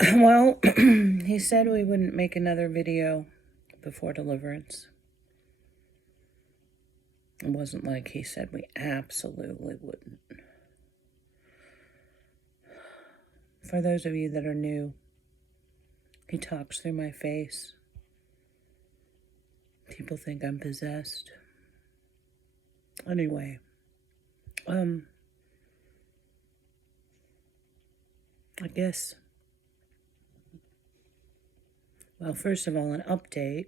Well, he said we wouldn't make another video before deliverance. It wasn't like he said we absolutely wouldn't. For those of you that are new, he talks through my face. People think I'm possessed. Anyway, I guess, well, first of all, an update.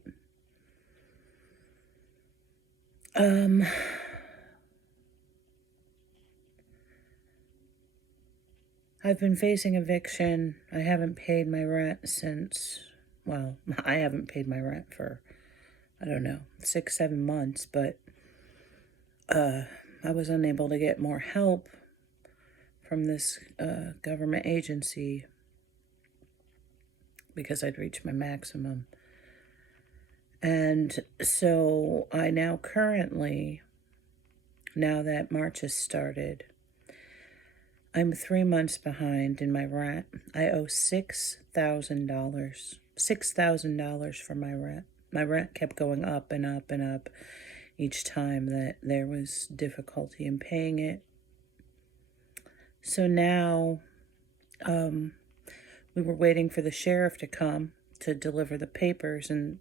I've been facing eviction. I haven't paid my rent since, well, I haven't paid my rent for, I don't know, 6-7 months, but I was unable to get more help from this government agency because I'd reached my maximum. And so I now currently, now that March has started, I'm 3 months behind in my rent. I owe $6,000. $6,000 for my rent. My rent kept going up and up and up each time that there was difficulty in paying it. So now, we were waiting for the sheriff to come to deliver the papers, and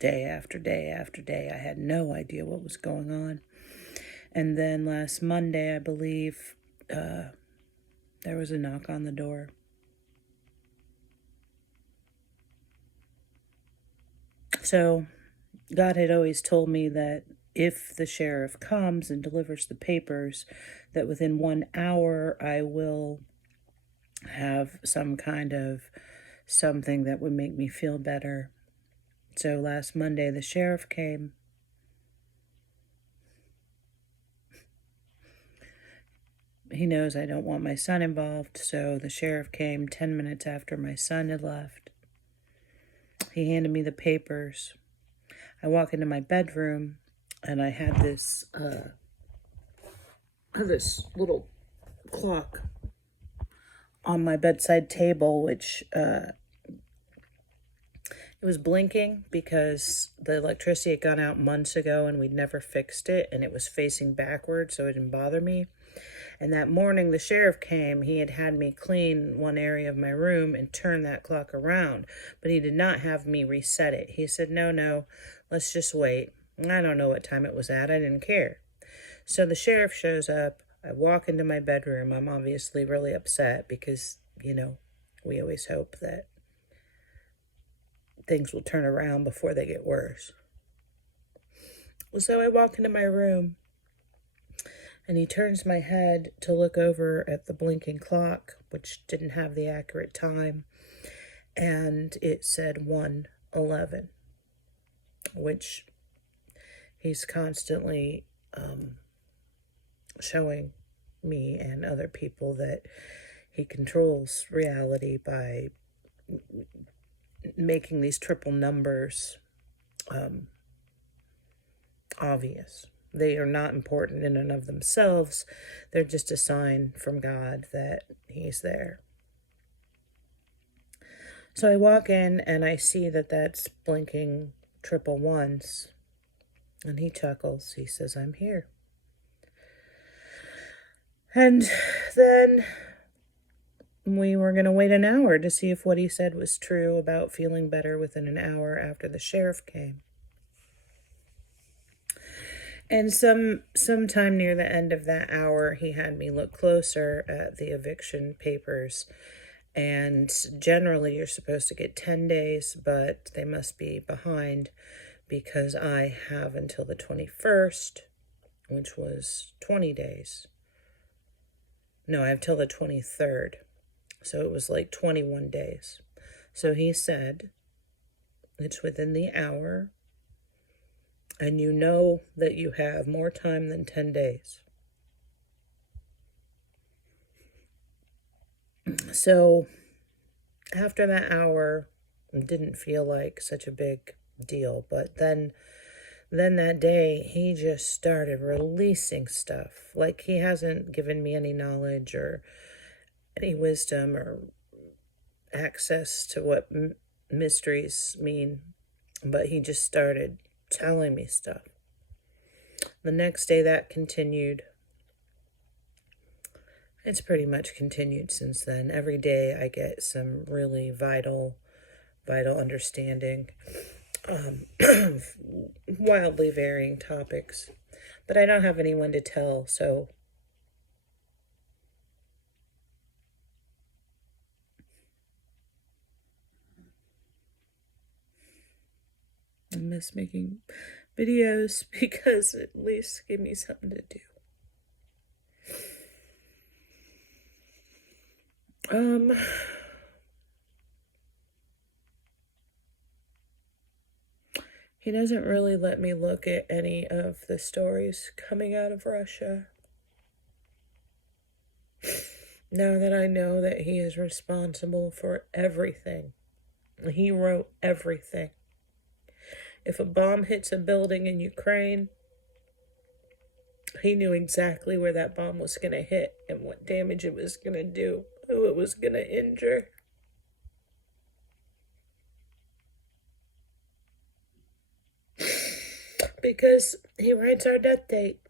day after day after day, I had no idea what was going on. And then last Monday, I believe, there was a knock on the door. So God had always told me that if the sheriff comes and delivers the papers, that within 1 hour I will have some kind of something that would make me feel better. So last Monday, the sheriff came. He knows I don't want my son involved, so the sheriff came 10 minutes after my son had left. He handed me the papers. I walk into my bedroom, and I had this little clock on my bedside table, which it was blinking because the electricity had gone out months ago and we'd never fixed it, and it was facing backwards, so it didn't bother me. And that morning the sheriff came. He had me clean one area of my room and turn that clock around, but he did not have me reset it. He said, no, let's just wait. I don't know what time it was at. I didn't care. So the sheriff shows up. I walk into my bedroom. I'm obviously really upset because, we always hope that things will turn around before they get worse. So I walk into my room, and he turns my head to look over at the blinking clock, which didn't have the accurate time, and it said 1:11, which he's constantly showing me and other people that he controls reality by making these triple numbers obvious. They are not important in and of themselves. They're just a sign from God that he's there. So I walk in and I see that that's blinking triple ones. And he chuckles. He says, I'm here. And then we were going to wait an hour to see if what he said was true about feeling better within an hour after the sheriff came. And sometime near the end of that hour, he had me look closer at the eviction papers. And generally, you're supposed to get 10 days, but they must be behind because I have until the 21st, which was 20 days. No, I have till the 23rd. So it was like 21 days. So he said, it's within the hour, and you know that you have more time than 10 days. So after that hour, it didn't feel like such a big deal. But then that day, he just started releasing stuff. Like he hasn't given me any knowledge or any wisdom or access to what mysteries mean, but he just started telling me stuff. The next day that continued. It's pretty much continued since then. Every day I get some really vital understanding, wildly varying topics. But I don't have anyone to tell, so I miss making videos because at least give me something to do. He doesn't really let me look at any of the stories coming out of Russia. Now that I know that he is responsible for everything, he wrote everything. If a bomb hits a building in Ukraine, he knew exactly where that bomb was going to hit and what damage it was going to do, who it was going to injure. Because he writes our death date.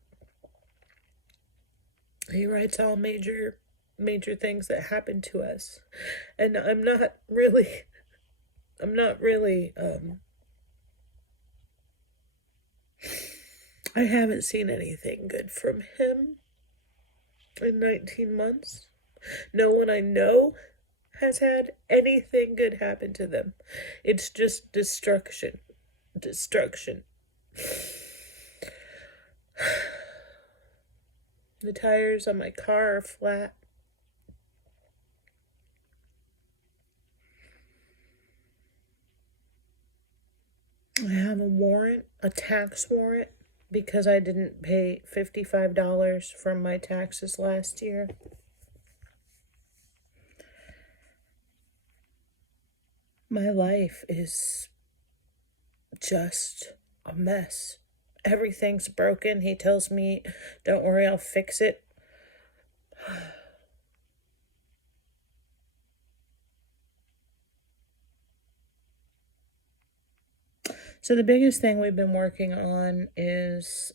He writes all major things that happen to us. And I'm not really I haven't seen anything good from him in 19 months. No one I know has had anything good happen to them. It's just destruction. Destruction. The tires on my car are flat. I have a warrant, a tax warrant, because I didn't pay $55 from my taxes last year. My life is just a mess. Everything's broken. He tells me, don't worry, I'll fix it. So the biggest thing we've been working on is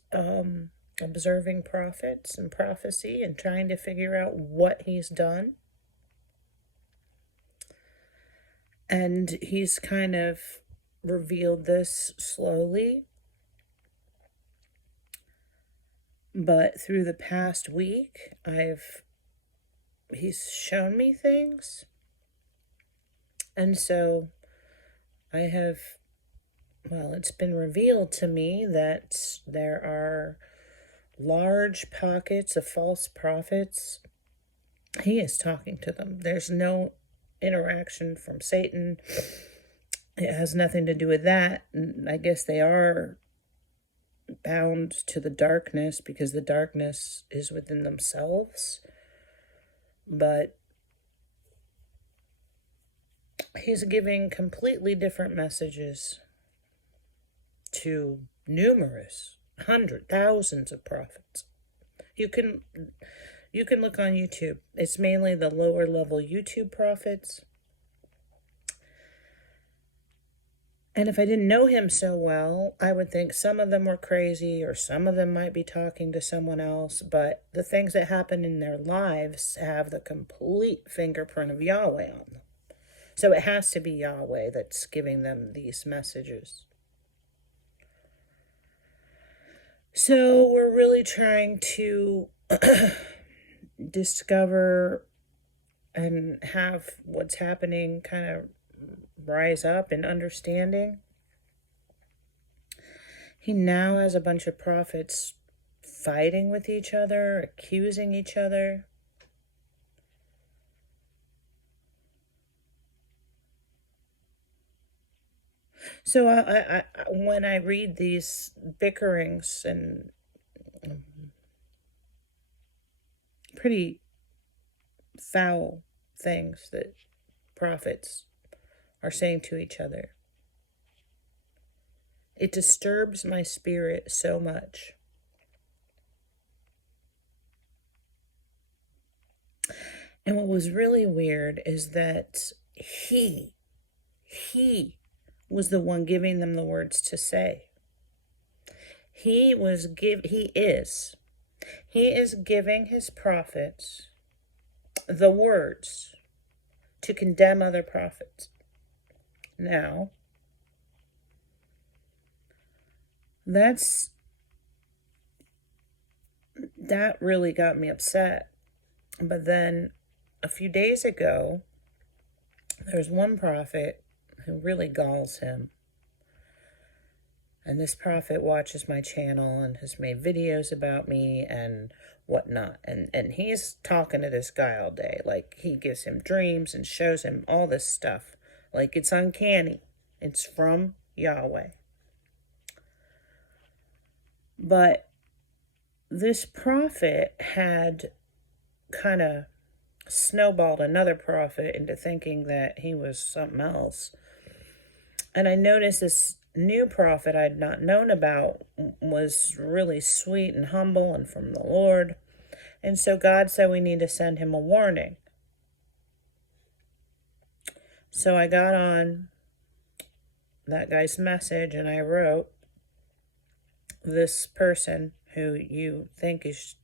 observing prophets and prophecy and trying to figure out what he's done. And he's kind of revealed this slowly. But through the past week, he's shown me things. And so it's been revealed to me that there are large pockets of false prophets. He is talking to them. There's no interaction from Satan. It has nothing to do with that. I guess they are bound to the darkness because the darkness is within themselves. But he's giving completely different messages to numerous, thousands of prophets. You can look on YouTube. It's mainly the lower level YouTube prophets. And if I didn't know him so well, I would think some of them were crazy or some of them might be talking to someone else. But the things that happen in their lives have the complete fingerprint of Yahweh on them. So it has to be Yahweh that's giving them these messages. So we're really trying to discover and have what's happening kind of rise up in understanding. He now has a bunch of prophets fighting with each other, accusing each other. So I when I read these bickerings and pretty foul things that prophets are saying to each other, it disturbs my spirit so much. And what was really weird is that he was the one giving them the words to say. He is giving his prophets the words to condemn other prophets. Now, that really got me upset. But then a few days ago, there's one prophet who really galls him. And this prophet watches my channel and has made videos about me and whatnot. And he's talking to this guy all day. Like, he gives him dreams and shows him all this stuff. Like, it's uncanny. It's from Yahweh. But this prophet had kind of snowballed another prophet into thinking that he was something else. And I noticed this new prophet I'd not known about was really sweet and humble and from the Lord. And so God said we need to send him a warning. So I got on that guy's message and I wrote, this person who you think is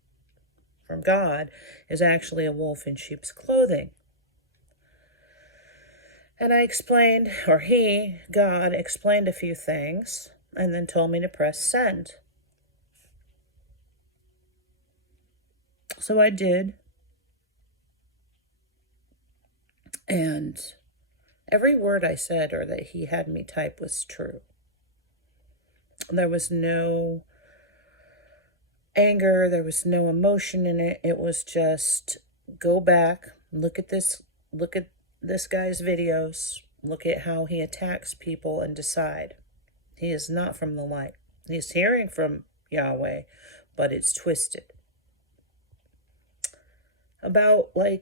from God is actually a wolf in sheep's clothing. And I explained, or God, explained a few things and then told me to press send. So I did. And every word I said or that he had me type was true. There was no anger, there was no emotion in it. It was just, go back, look at this guy's videos, look at how he attacks people and decide. He is not from the light. He's hearing from Yahweh, but it's twisted. About 10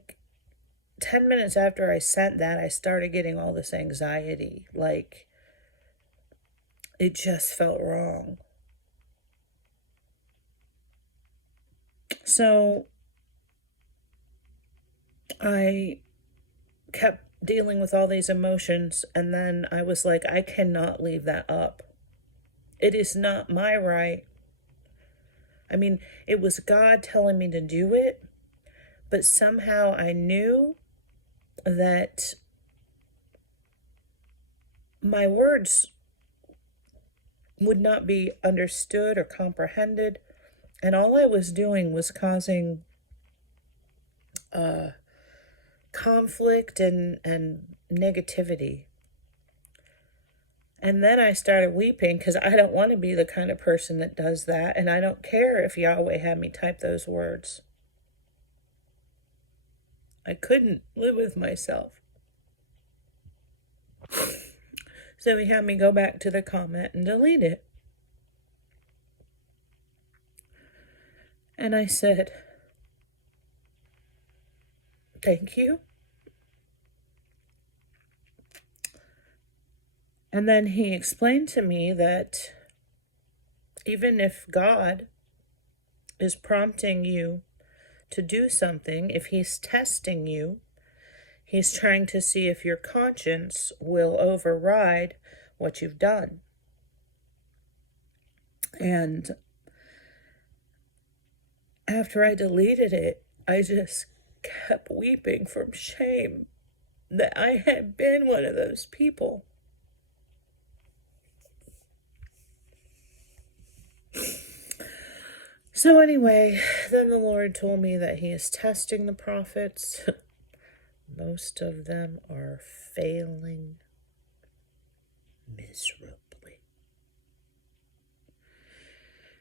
minutes after I sent that, I started getting all this anxiety. It just felt wrong. So I kept dealing with all these emotions, and then I was like, I cannot leave that up. It is not my right. I mean, it was God telling me to do it, but somehow I knew that my words would not be understood or comprehended, and all I was doing was causing conflict and negativity. And then I started weeping because I don't want to be the kind of person that does that, and I don't care if Yahweh had me type those words. I couldn't live with myself. So he had me go back to the comment and delete it. And I said, thank you. And then he explained to me that even if God is prompting you to do something, if he's testing you, he's trying to see if your conscience will override what you've done. And after I deleted it, I just kept weeping from shame that I had been one of those people. So anyway, then the Lord told me that he is testing the prophets. Most of them are failing miserably.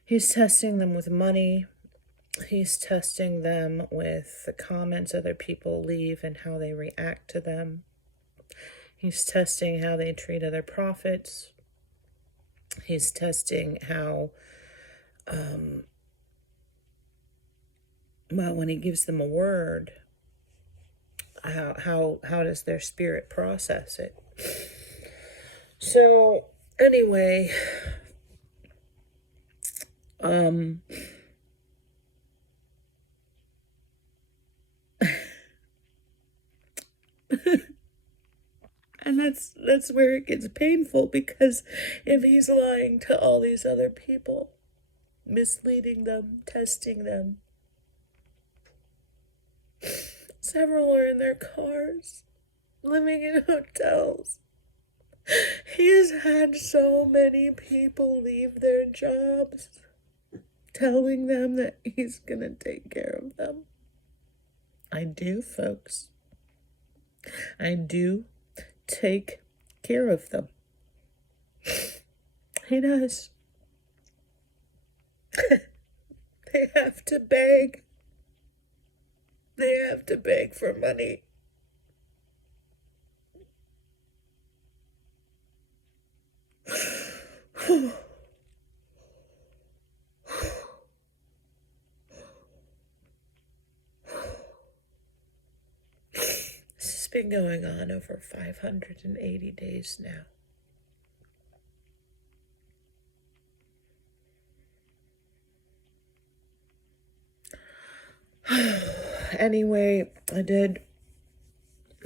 He's testing them with money. He's testing them with the comments other people leave and how they react to them. He's testing how they treat other prophets. He's testing how, when he gives them a word, how does their spirit process it? So anyway, And that's where it gets painful, because if he's lying to all these other people, misleading them, testing them, several are in their cars, living in hotels. He has had so many people leave their jobs, telling them that he's gonna take care of them. I do, folks. I do take care of them. He does. They have to beg. They have to beg for money. This has been going on over 580 days now. Anyway, I did,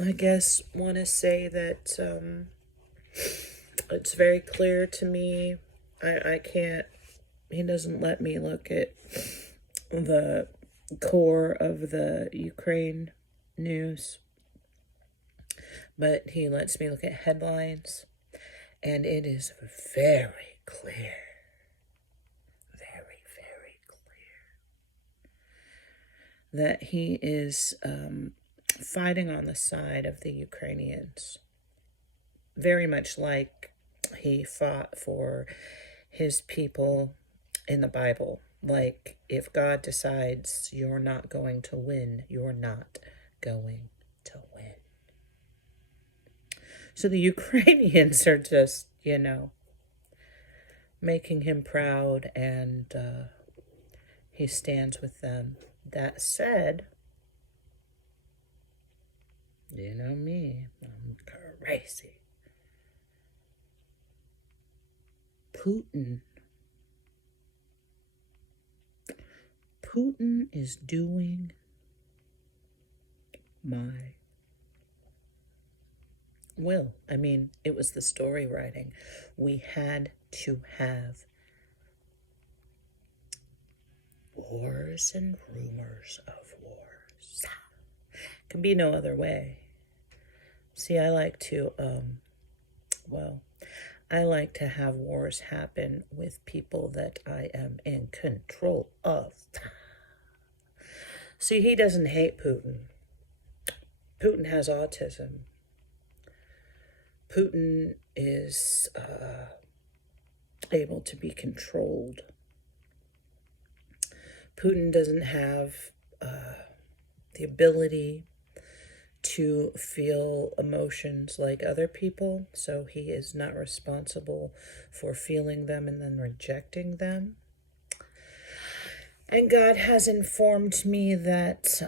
I guess, want to say that it's very clear to me. I can't, he doesn't let me look at the core of the Ukraine news, but he lets me look at headlines, and it is very clear, very clear, that he is fighting on the side of the Ukrainians, very much like he fought for his people in the Bible. Like, if God decides you're not going to win, you're not going to win. So the Ukrainians are just, making him proud, and he stands with them. That said, you know me, I'm crazy. Putin is doing my will. I mean, it was the story writing. We had to have wars and rumors of wars. Can be no other way. See, I like to, I like to have wars happen with people that I am in control of. See, he doesn't hate Putin. Putin has autism. Putin is able to be controlled. Putin doesn't have the ability to feel emotions like other people, so he is not responsible for feeling them and then rejecting them. And God has informed me that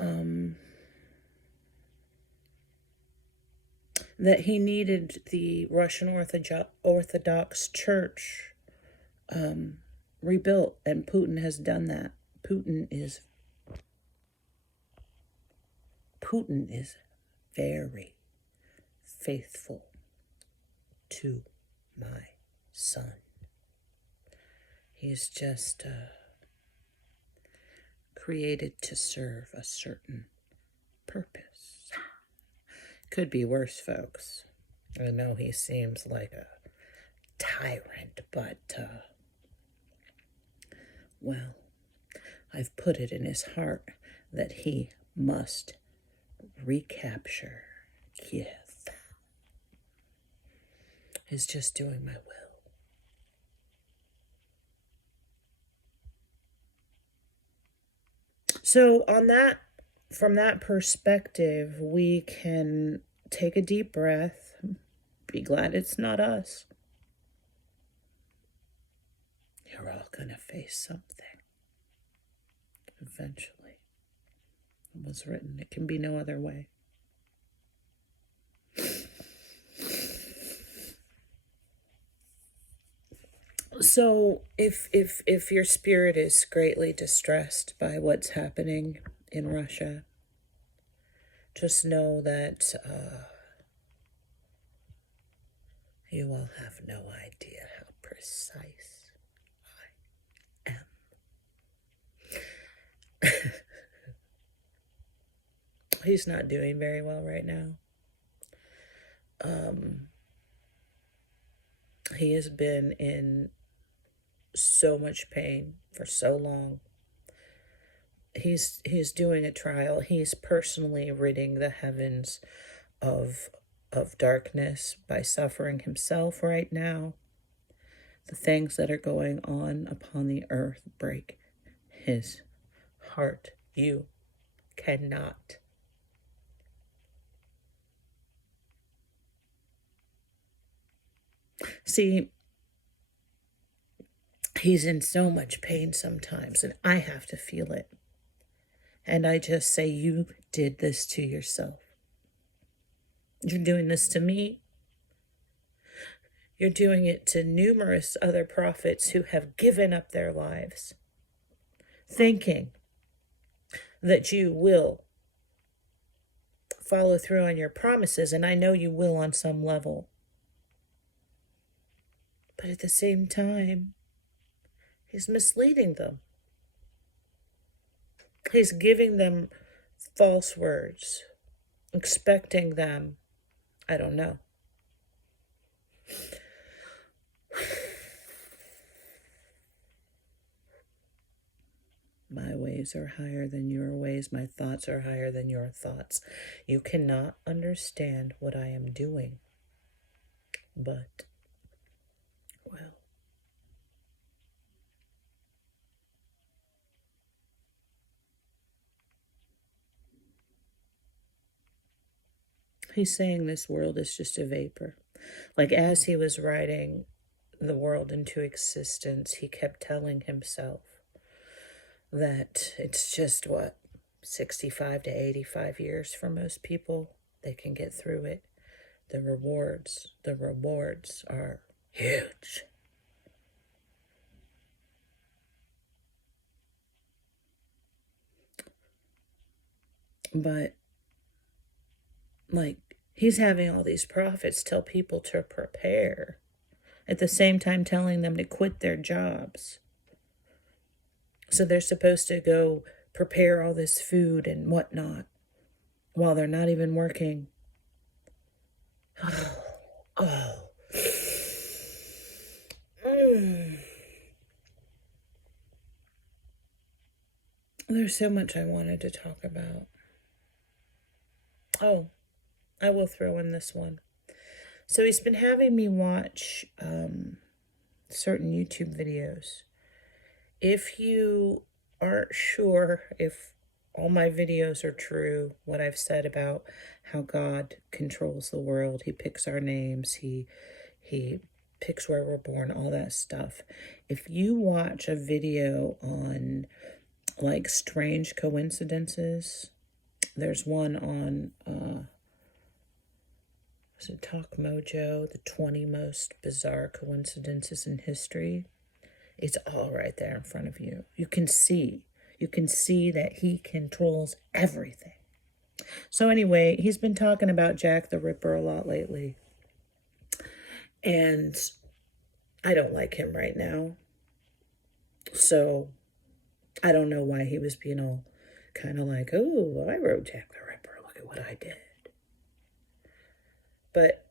that he needed the Russian Orthodox Church rebuilt, and Putin has done that. Putin is very faithful to my son. He's just created to serve a certain purpose. Could be worse, folks. I know he seems like a tyrant, but, I've put it in his heart that he must recapture Kiev. He's just doing my will. So from that perspective, we can take a deep breath, be glad it's not us. You're all gonna face something. Eventually. It was written. It can be no other way. So if your spirit is greatly distressed by what's happening in Russia, just know that You will have no idea how precise I am. He's not doing very well right now. He has been in so much pain for so long. He's doing a trial. He's personally ridding the heavens of darkness by suffering himself right now. The things that are going on upon the earth break his heart. You cannot. See, he's in so much pain sometimes, and I have to feel it. And I just say, you did this to yourself. You're doing this to me. You're doing it to numerous other prophets who have given up their lives, thinking that you will follow through on your promises, and I know you will on some level. But at the same time, he's misleading them. He's giving them false words, expecting them, I don't know. My ways are higher than your ways. My thoughts are higher than your thoughts. You cannot understand what I am doing. But, well, he's saying this world is just a vapor. Like as he was writing the world into existence, he kept telling himself that it's just 65 to 85 years for most people. They can get through it. The rewards are huge. But, like, he's having all these prophets tell people to prepare, at the same time telling them to quit their jobs. So they're supposed to go prepare all this food and whatnot while they're not even working. Oh. There's so much I wanted to talk about. Oh, I will throw in this one. So he's been having me watch certain YouTube videos. If you aren't sure if all my videos are true, what I've said about how God controls the world, he picks our names, he picks where we're born, all that stuff. If you watch a video on like strange coincidences, there's one on was it Talk Mojo, the 20 most bizarre coincidences in history. It's all right there in front of you. You can see that he controls everything. So anyway, he's been talking about Jack the Ripper a lot lately. And I don't like him right now. So I don't know why he was being all kind of like, oh, I wrote Jack the Ripper. Look at what I did. But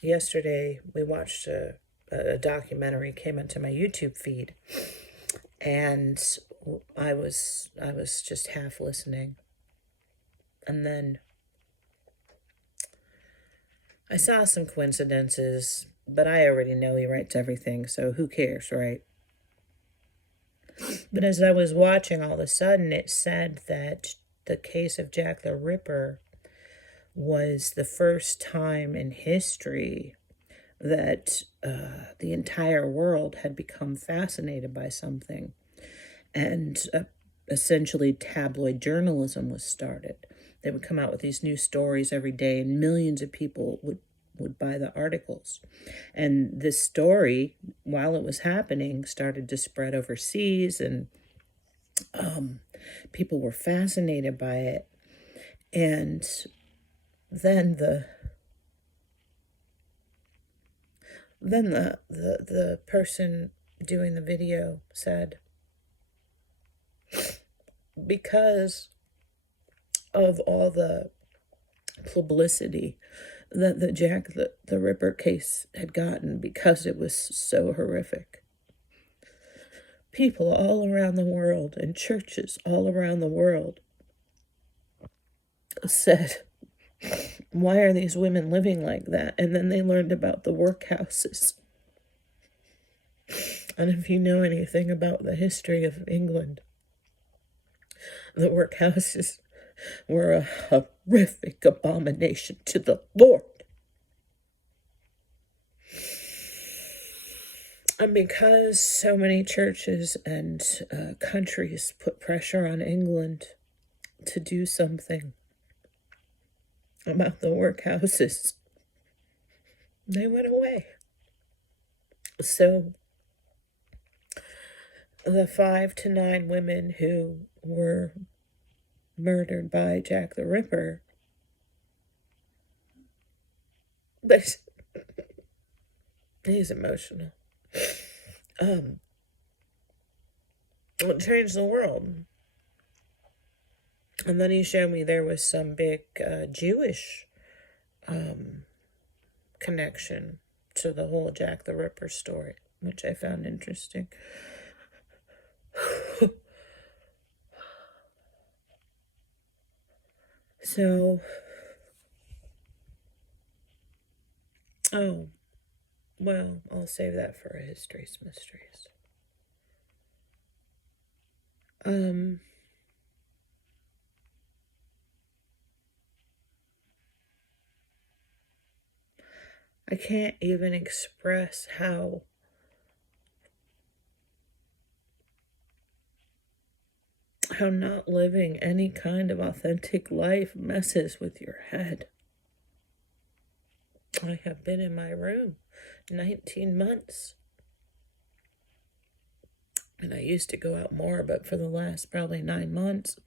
yesterday we watched a documentary, came into my YouTube feed, and I was just half listening, and then I saw some coincidences, but I already know he writes everything, so who cares, right? But as I was watching, all of a sudden it said that the case of Jack the Ripper was the first time in history that the entire world had become fascinated by something. And essentially tabloid journalism was started. They would come out with these new stories every day, and millions of people would buy the articles. And this story, while it was happening, started to spread overseas, and people were fascinated by it. And then Then the person doing the video said, because of all the publicity that the Jack the Ripper case had gotten, because it was so horrific, people all around the world and churches all around the world said, why are these women living like that? And then they learned about the workhouses. And if you know anything about the history of England, the workhouses were a horrific abomination to the Lord. And because so many churches and countries put pressure on England to do something about the workhouses, they went away. So the 5 to 9 women who were murdered by Jack the Ripper, he's emotional. It changed the world. And then he showed me there was some big Jewish connection to the whole Jack the Ripper story, which I found interesting. So, well, I'll save that for a History's Mysteries. I can't even express how not living any kind of authentic life messes with your head. I have been in my room 19 months. And I used to go out more, but for the last probably 9 months,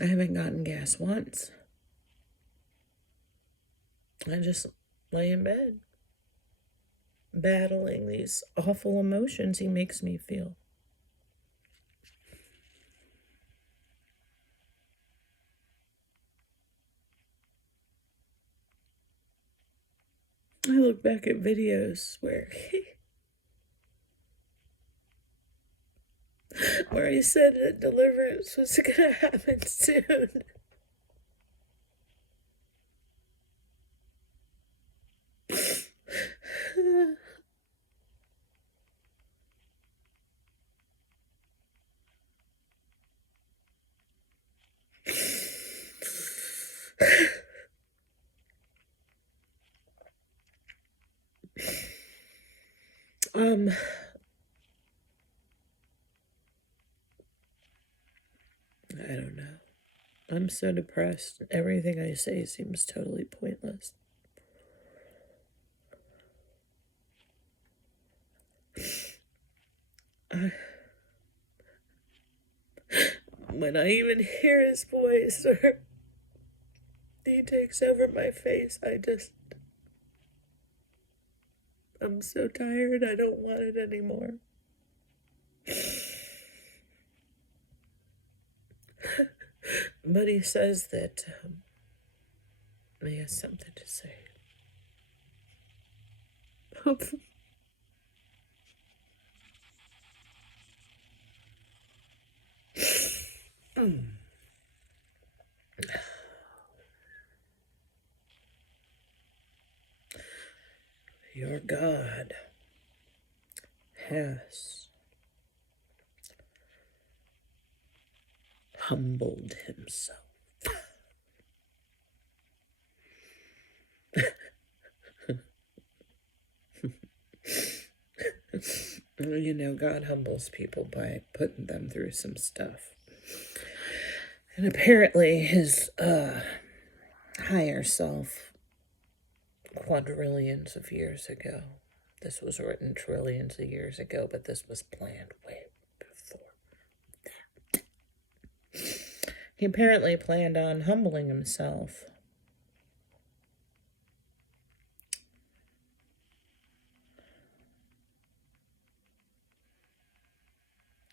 I haven't gotten gas once. I just lay in bed, battling these awful emotions he makes me feel. I look back at videos where he said that deliverance was going to happen soon. I don't know. I'm so depressed. Everything I say seems totally pointless. When I even hear his voice or he takes over my face, I'm so tired. I don't want it anymore. But he says that he has something to say. Your God has humbled himself. You know, God humbles people by putting them through some stuff. And apparently his higher self, quadrillions of years ago, this was written trillions of years ago, but this was planned way before that. He apparently planned on humbling himself.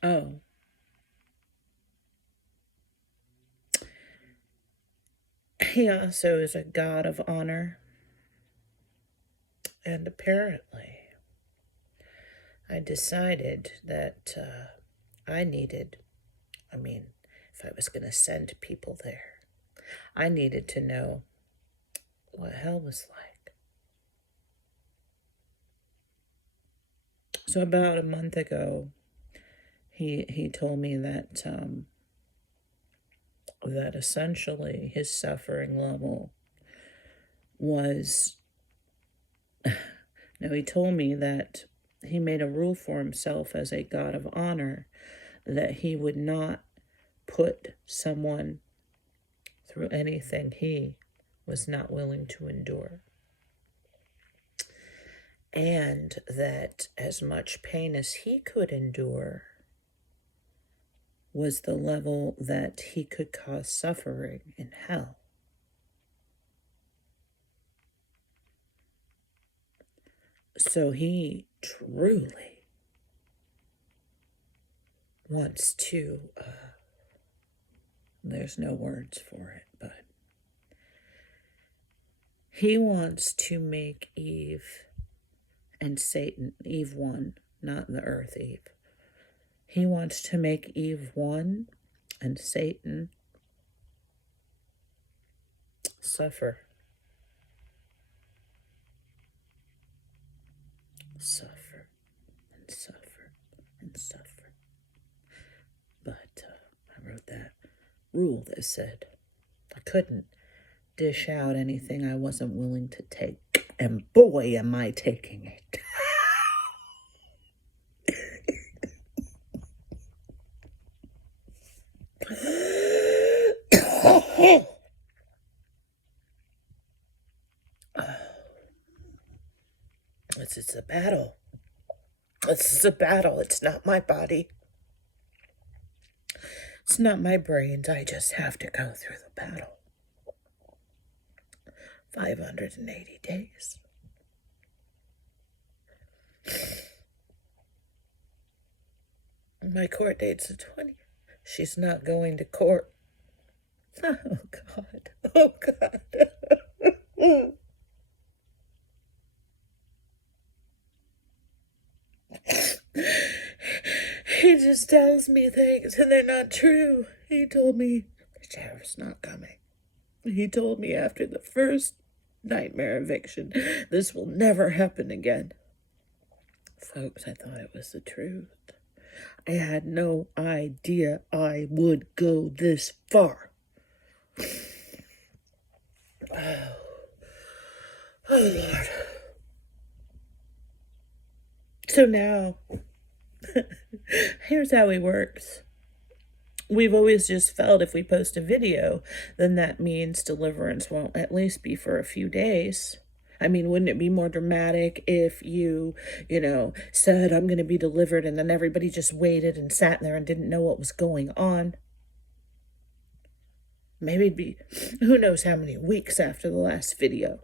Oh, he also is a god of honor. And apparently, I decided that I needed, I mean, if I was going to send people there, I needed to know what hell was like. So about a month ago, he told me that that essentially his suffering level was, no, he told me that he made a rule for himself as a god of honor that he would not put someone through anything he was not willing to endure. And that as much pain as he could endure was the level that he could cause suffering in hell. So he truly wants to, there's no words for it, but he wants to make Eve and Satan, Eve one, not the earth Eve. He wants to make Eve one and Satan suffer. Suffer and suffer and suffer. But I wrote that rule that said I couldn't dish out anything I wasn't willing to take. And boy, am I taking it. It's a battle. This is a battle. It's not my body. It's not my brains. I just have to go through the battle. 580 days. My court date's the 20th. She's not going to court. Oh, God. Oh, God. He just tells me things and they're not true. He told me the sheriff's not coming. He told me after the first nightmare eviction, this will never happen again. Folks, I thought it was the truth. I had no idea I would go this far. Oh, Lord. So now, here's how he works. We've always just felt if we post a video, then that means deliverance won't at least be for a few days. I mean, wouldn't it be more dramatic if you said, I'm going to be delivered, and then everybody just waited and sat there and didn't know what was going on? Maybe it'd be, who knows how many weeks after the last video.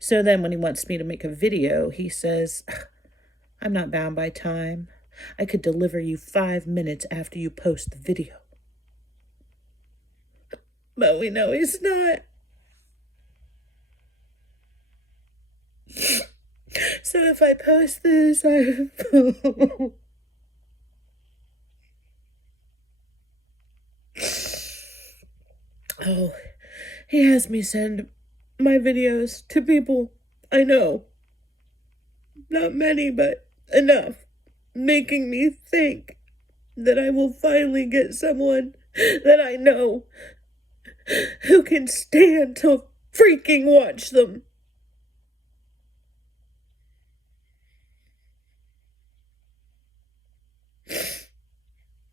So then when he wants me to make a video, he says, I'm not bound by time. I could deliver you 5 minutes after you post the video. But we know he's not. So if I post this, oh, he has me send my videos to people I know. Not many, but enough. Making me think that I will finally get someone that I know who can stand to freaking watch them.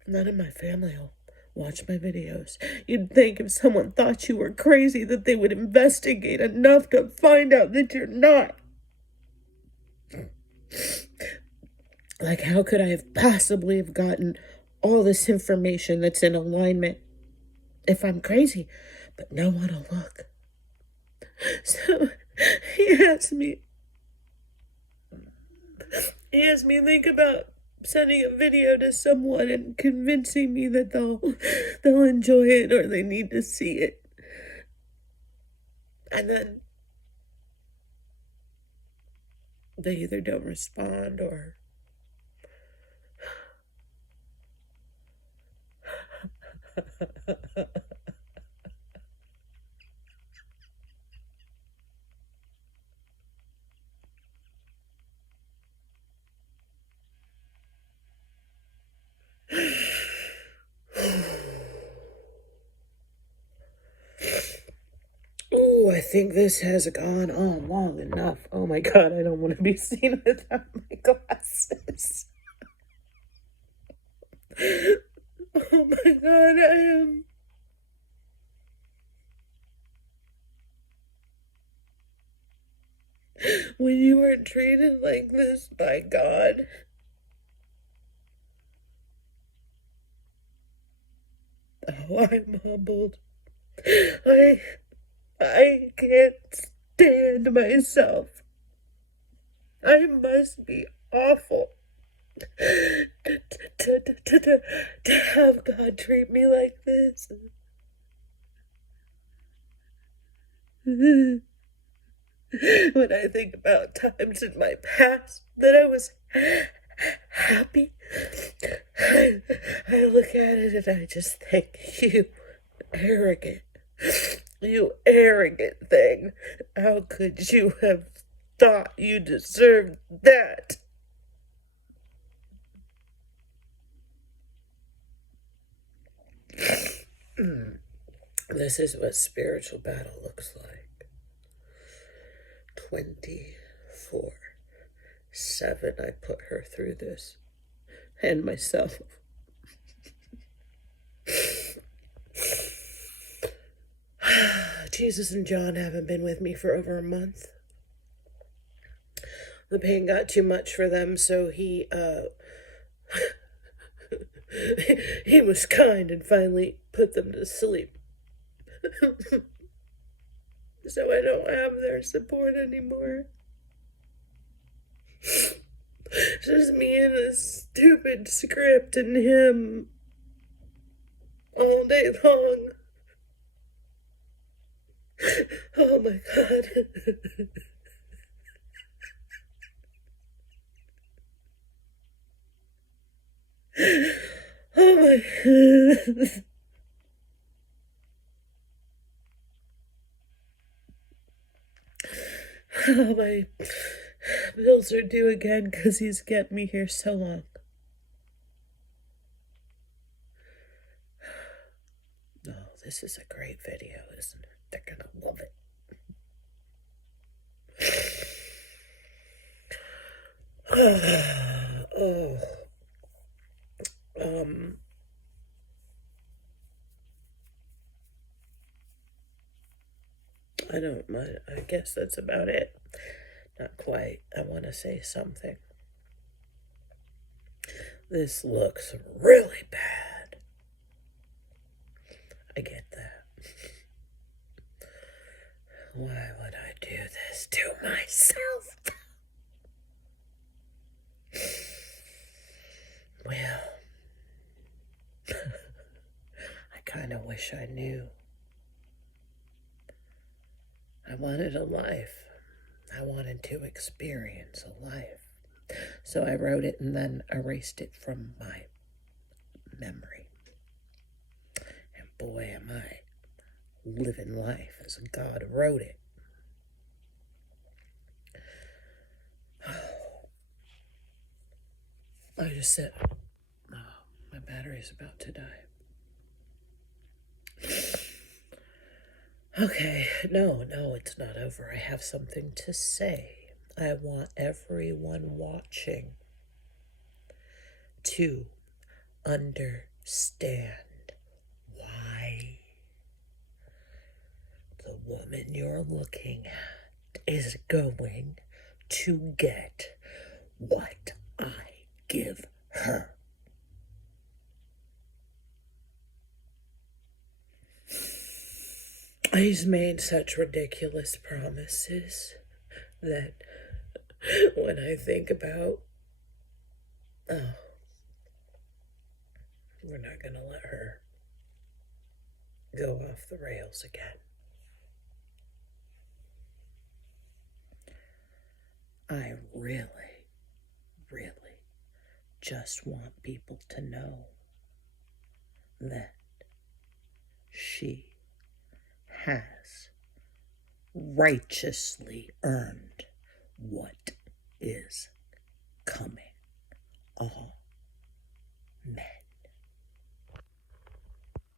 None of my family will watch my videos. You'd think if someone thought you were crazy that they would investigate enough to find out that you're not. Like, how could I have possibly have gotten all this information that's in alignment if I'm crazy? But no one will look. So he has me think about sending a video to someone and convincing me that they'll enjoy it or they need to see it. And then they either don't respond or oh, I think this has gone on long enough. Oh my God, I don't want to be seen without my glasses. Oh my God, I am. When you are treated like this by God, oh, I'm humbled. I can't stand myself. I must be awful to have God treat me like this. When I think about times in my past that I was happy, I look at it and I just think, you arrogant thing. How could you have thought you deserved that? This is what spiritual battle looks like. 24/7 I put her through this. And myself. Jesus and John haven't been with me for over a month. The pain got too much for them, so he was kind and finally put them to sleep. So I don't have their support anymore. It's just me and a stupid script and him all day long. Oh my God. Oh my God. Oh, my bills are due again because he's kept me here so long. Oh, this is a great video, isn't it? They're gonna love it. Oh. I don't mind. I guess that's about it. Not quite. I want to say something. This looks really bad. I get that. Why would I do this to myself? Well, I kind of wish I knew. I wanted a life. I wanted to experience a life. So I wrote it and then erased it from my memory. And boy, am I living life as God wrote it. I just said, oh, my battery's about to die. Okay, no, it's not over. I have something to say. I want everyone watching to understand why the woman you're looking at is going to get what I give her. He's made such ridiculous promises that when I think about, oh We're not going to let her go off the rails again. I really, really just want people to know that she has righteously earned what is coming. Amen.